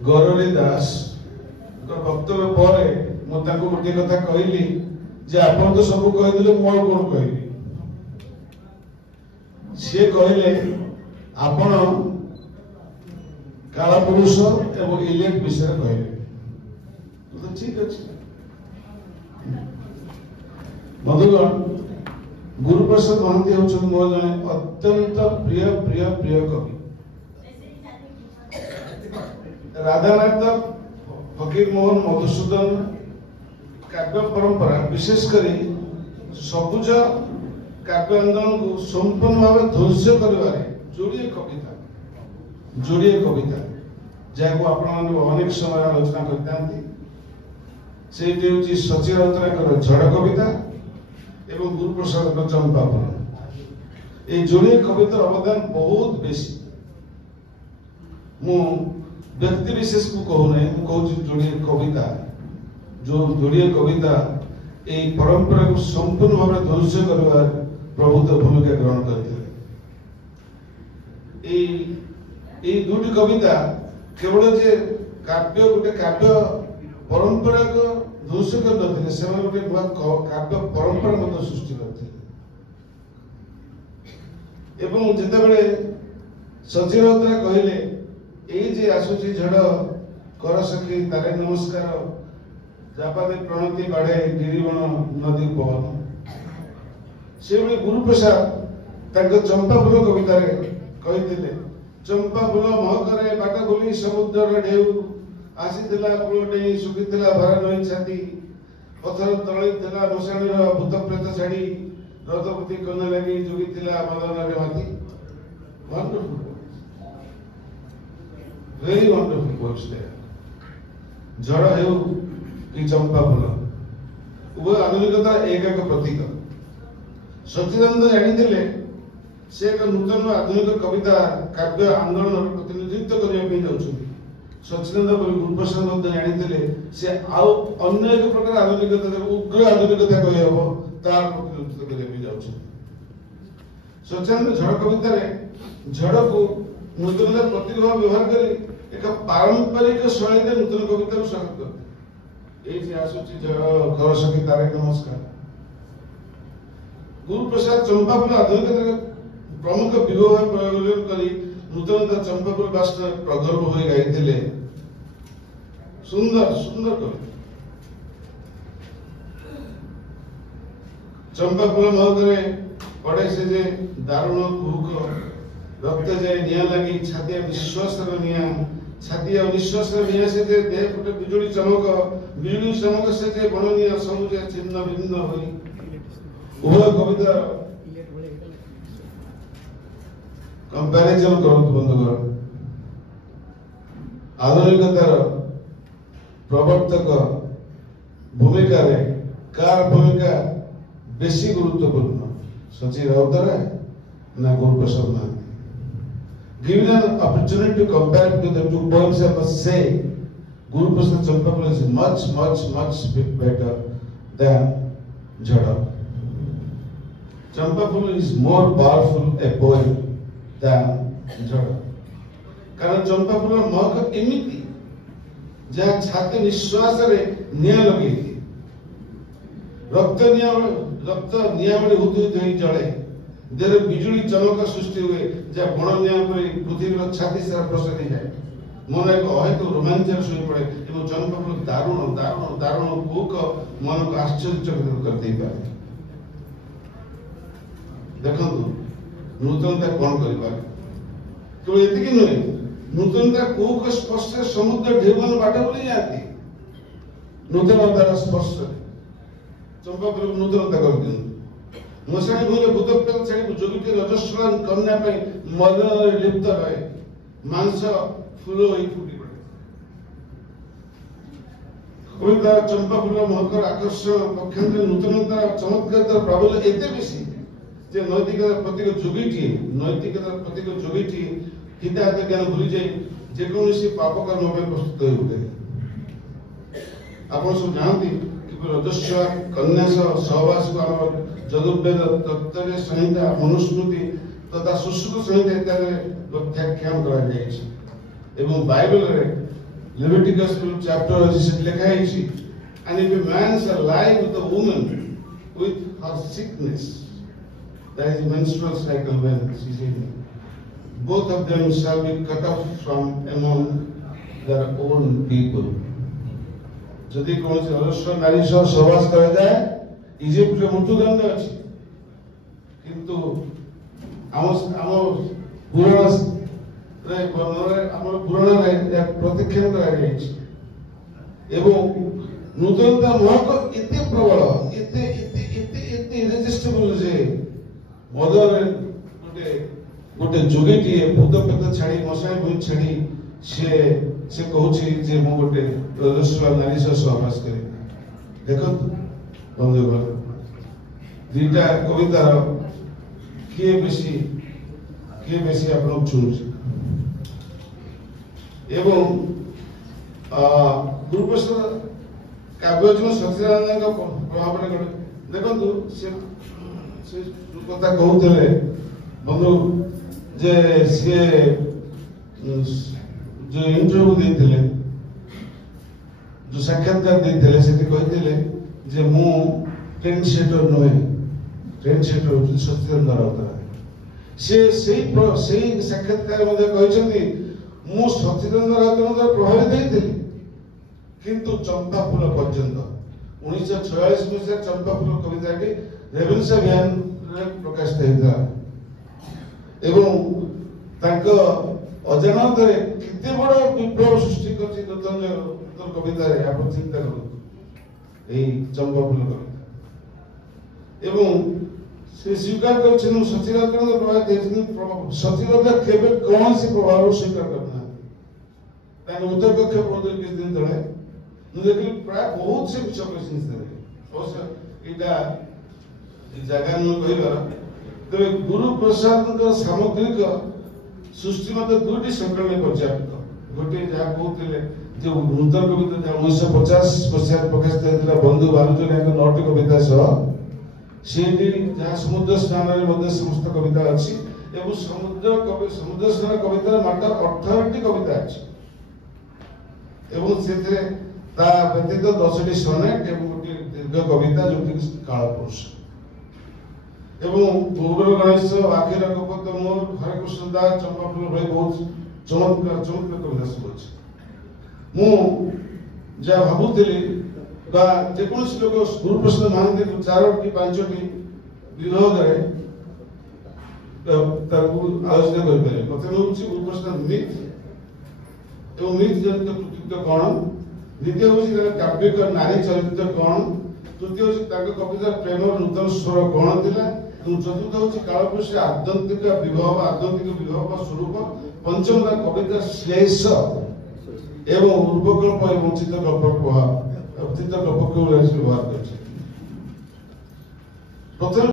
गौरली दास वक्तव्य पर मुझे गोटे कथा कहली जे आपण तो सब कहीदे मोर कौन कहली सी कहले आपण काला पुरुष एवं इलेक्ट विषय कहले तो ठीक अच्छे बंधुगण गुरुप्रसाद महांती होउछन मोर जने अत्यंत प्रिय प्रिय प्रिय कवि राधानाथ फकीर मोहन मधुसूदन काव्य परंपरा विशेष करी सबुज काव्य आंदोलन को संपूर्ण भाव ध्वंस करिवारे जोड़िए कविता जहाँ आपण अनेक समय आलोचना करते से सची राउतराय झड़ कविता एवं गुरुप्रसाद चंपा फूल ये जोड़िए कवितार अवदान बहुत बेसी मु व्यक्ति विशेष को कहूना कहूँ जोड़िए कविता जो जोड़िए कविता ये परंपरा को संपूर्ण भाव ध्वंस कर प्रभुत्व भूमिका ग्रहण करते दुटी कविता केवल जे काव्य गोटे काव्य परंपरा को ध्वंस कर गोटे काव्य परंपरा सृष्टि करते जितेबले सची राउतराय कहले ये जे आसुची झड़ कर सखी तारे नमस्कार जापादे प्रणति बाढ़े गिरिबण नदी पवन से गुरुप्रसाद चंपा फूल कविता कही चंपा फूल महकरे बाट बोली समुद्र ढेउ आसीला कूल डेई सुखीला भार नई छाती पथर तली मशाणी भूत प्रेत छाड़ी रथपति कन्या लगी जोगिला मदन माती wonderful very wonderful poems there झड़ हेउ कि चंपा फूल उभय आधुनिकता एक प्रतीक सच्चिदानंद जानी से एक नूतन आधुनिक कविता काव्य आंदोलन प्रतिनिधित्व करने जाऊँ सच्चिदानंद गुरुप्रसाद जानी से आउ अन्य एक प्रकार आधुनिकता उग्र आधुनिकता कह हम तार प्रतिनिधित्व करने जाऊँ सच्चिदानंद झड़ कविता झड़ को नूतनता प्रतिभा व्यवहार कर एक पारंपरिक शैली नूतन कविता स्वागत करते ये आसूची झड़ घर सखी तारे नमस्कार गुरुप्रसाद चंपा फूल आधुनिकता प्रमुख विवाह प्रयोजन करी नूतनता चंपा फूल बास्टर प्रगल्भ हो गाइथिले सुंदर सुंदर कवि चंपा फूल महकरे पड़े से जे दारुण कुहुक रक्त जाए निया लगी छातिया विश्वास निया छातिया निश्वास निया से जे देह फुटे बिजुली चमक से जे बण निया सब जे छिन्न भिन्न होई उभय कविता कंपैरिजन करत बंधुगण आधुनिकतार प्रवर्तक भूमिका रे कार भूमिका बेसी गुरुत्वपूर्ण सची राउतराय ना Guruprasad Mahanti given an opportunity to compare to the two poems I must say Guruprasad Champapula is much better than Jhada. Champapula is more powerful a poem than Jhada. कारण चंपाफूल महक एमिति जहाँ छाती निश्वास रे निया लगी रक्त निया बड़े हुई जड़े देर बिजुली चमक सृष्टि हुए जहाँ बण निया पृथ्वी छाती सारा प्रसारी जाए मन एक अहेतु रोमांचन शुई पड़े एवं चंपाफूल दारुण दारुण दारुण कुक मन को आश्चर्यचकित कर दे पारे देखंतु नूतनता कौन करिबा तो एतिकी नुहे नूतनता कुक स्पर्श समुद्र ढेउन बाट बोली जाती नूतनतार स्पर्श चंपाफूल नूतनता कर दियंतु मशाणी भूले भूत प्रेत छाड़ी जोगिटी रजस्वलान कन्या पे मदन लिप्त रहे मांस फूल होई फुटी पड़े कविता चंपाफूल महकर आकर्षण पक्षांतर नूतनता चमत्कार प्राबल्य एते बेसी जे नैतिकता प्रतीक जोगिटी हिताहित ज्ञान भूली जाए जेकोसी पाप कर्म प्रस्तुत हो उठे आप सब जानती कि रजस्व कन्यास सहवास को आम यजुर्वेद तत्व संहिता मनुस्मृति तथा सुश्रुत संहिता इत्यादि व्याख्यान करा बाइबल रे Leviticus chapter is lekha, and if a man is alive with a woman with her sickness, that is menstrual cycle when she is in, both of them shall be cut off from among their own people. जदि कौन से अलस्य नारी सह सहवास करा जाए Egypt रे मृत्युदंड अछि किंतु आम पुराण रे पुराण रे प्रतिक्षेप करा जायछि एवं नूतनता महक एते प्रबल एते एते एते एते इरेजिस्टिबल जे मदर गोटे जोगीटी भूत पेत छाड़ी मशाई भूत छाड़ी से कहूची जे मो गोटे रजस्वला नारी सह सहवास करे देखो बंधुगण दुईटा कवितार किए बेसी आपण चुनुछ एवं गुरुप्रसाद काव्यजन सच्चिदानंद प्रभाव देखो से कथा कहते बंधु जे सी जो इंटरव्यू देते जो साक्षात्कार देते से कहते जे मु ट्रेंड सेटर नुहे ट्रेंड सेटर होती सच्चिदानंद राउतराय से साक्षात्कार कहते मु सच्चिदानंद राउतराय प्रभावित होती किंतु चंपा फूल पर्यंत 1946 मसीहा चंपा फूल कविताटी रेवेन्सा अभियान प्रकाशित होता एवं अजानत केते बड़ विप्लव सृष्टि करछि नूतन कविता रे आप चिंता करू एई चंपा फूल कविता एवं से स्वीकार करछन सचिदानंद प्रभाव देथिन सचिदानंद केबे कौन से प्रभाव स्वीकार करना तान उत्तर कक्ष पढ़ुल किछ दिन तळे मु देखि प्राय बहुत से विषय प्रश्न अवश्य एटा जगह न कहबार तबे गुरु प्रसाद सामग्रिक सृष्टि मत दुटी संकलन पर्याप्त गोटे जहाँ कहते जो नूतन कविता 1950 मसीह प्रकाशित होता बंधु बालुचन 9टी कविता सह जहाँ समुद्र स्नान समस्त कविता अच्छी समुद्र स्नान कविता मात्र 18टी कविता अच्छी व्यतीत 10टी सनेट और गोटे दीर्घ कविता जो कालपुरुष एवं भूगोल गणेश आखिर कपत मोर हरे कृष्ण दास चंपा फूल भाई बहुत चमत्कार कविता सब अच्छे मु जहाँ भावुली जेकोसी लोक गुरुप्रसाद महांती 4टी 5टी विभाग आलोचना करें प्रथम हूँ गुरुप्रसाद मिथ एवं मिथ जनित कृतित्व कौन द्वितीय हूँ काव्यिक नारी चरित्र कौन तृतीय हूँ कविता प्रेम नूतन स्वर कौन थिला चतुर्थ हूँ कालपुरुष आत्यंतिक विभव स्वरूप पंचम कविता श्लेष एवं रूपकल्प एवं चित्रकल्प व्यवहार कर